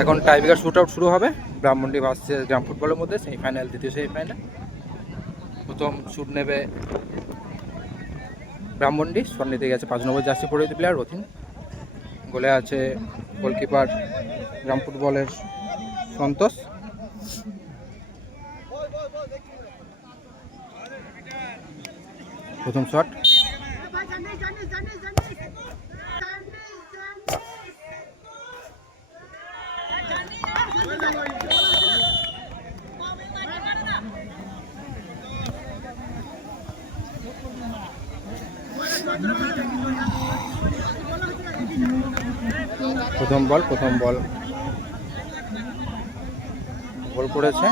এখন tiebreaker shoot out শুরু হবে ব্রাহ্মণডি ভার্সেস গ্রাম ফুটবলের মধ্যে সেমিফাইনাল, দ্বিতীয় সেমিফাইনাল। প্রথম শুট নেবে ব্রাহ্মণডি, স্বর্ণিতে গেছে 5 নম্বর জার্সি পরিহিত প্লেয়ার রথিন। গোলে আছে গোলকিপার গ্রাম ফুটবলের সন্তোষ। প্রথম শট, প্রথম বল গোল করেছে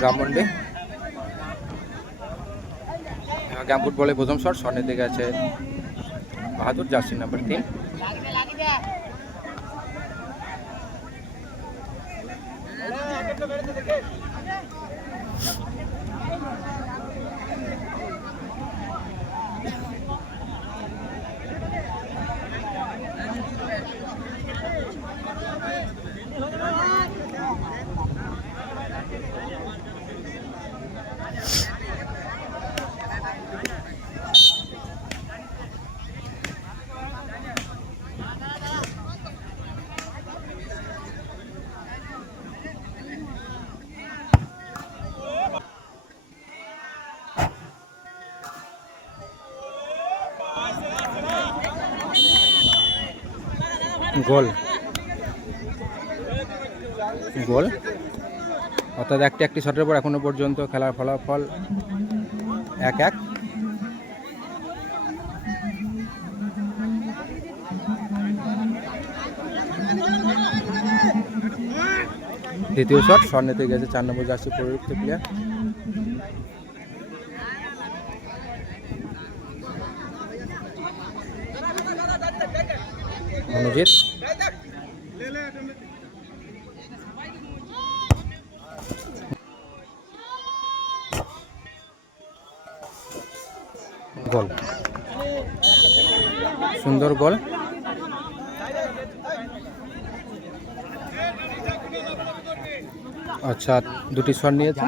ব্রাহ্মণডি। গ্রাম ফুটবলে প্রথম শট, স্বর্ণের দিকে আছে বাহাদুর, জার্সি নাম্বার 3। গোল অর্থাৎ একটি শটের পর এখনো পর্যন্ত খেলার ফলাফল 1-1। দ্বিতীয় শট, স্বর্ণেতে গেছে 4 নম্বর জার্সি পরিহিত প্লেয়ার অনুজিৎ। গোল, সুন্দর গোল। আচ্ছা, দুটি শট নিয়েছে।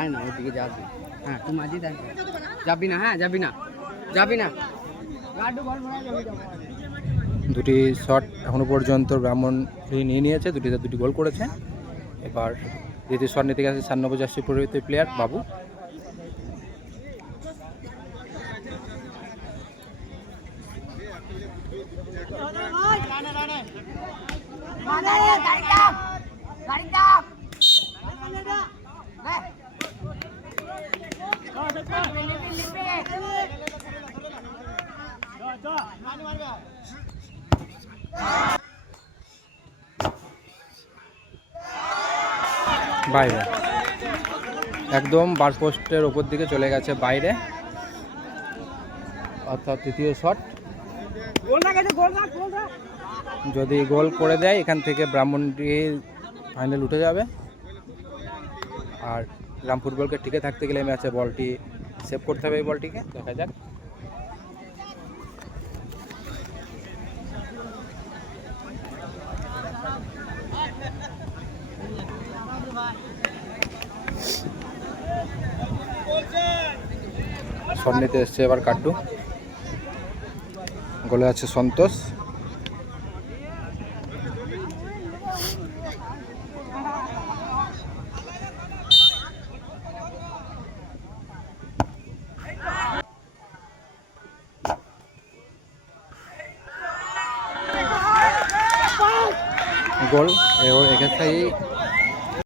দুটি শট এখনো পর্যন্ত ব্রাহ্মণ নিয়ে নিয়েছে, দুটি গোল করেছে। এবার দ্বিতীয় শট নিতে গেছে 4 নম্বর জার্সি পরিহিত প্লেয়ার বাবু। বাইরে, একদম বার পোস্টের ওপর দিকে চলে গেছে বাইরে, অর্থাৎ তৃতীয় শট। যদি গোল করে দেয় এখান থেকে ব্রাহ্মণডি ফাইনাল উঠে যাবে। আর গ্রাম ফুটবলকে টিকে থাকতে গেলে ম্যাচে বলটি সেভ করতে হবে, এই বলটিকে। দেখা যাক। স্বর্ণিতে এসছে এবার কাট্টু। গোলে আছে সন্তোষ। গোল, এক্ষেত্রেই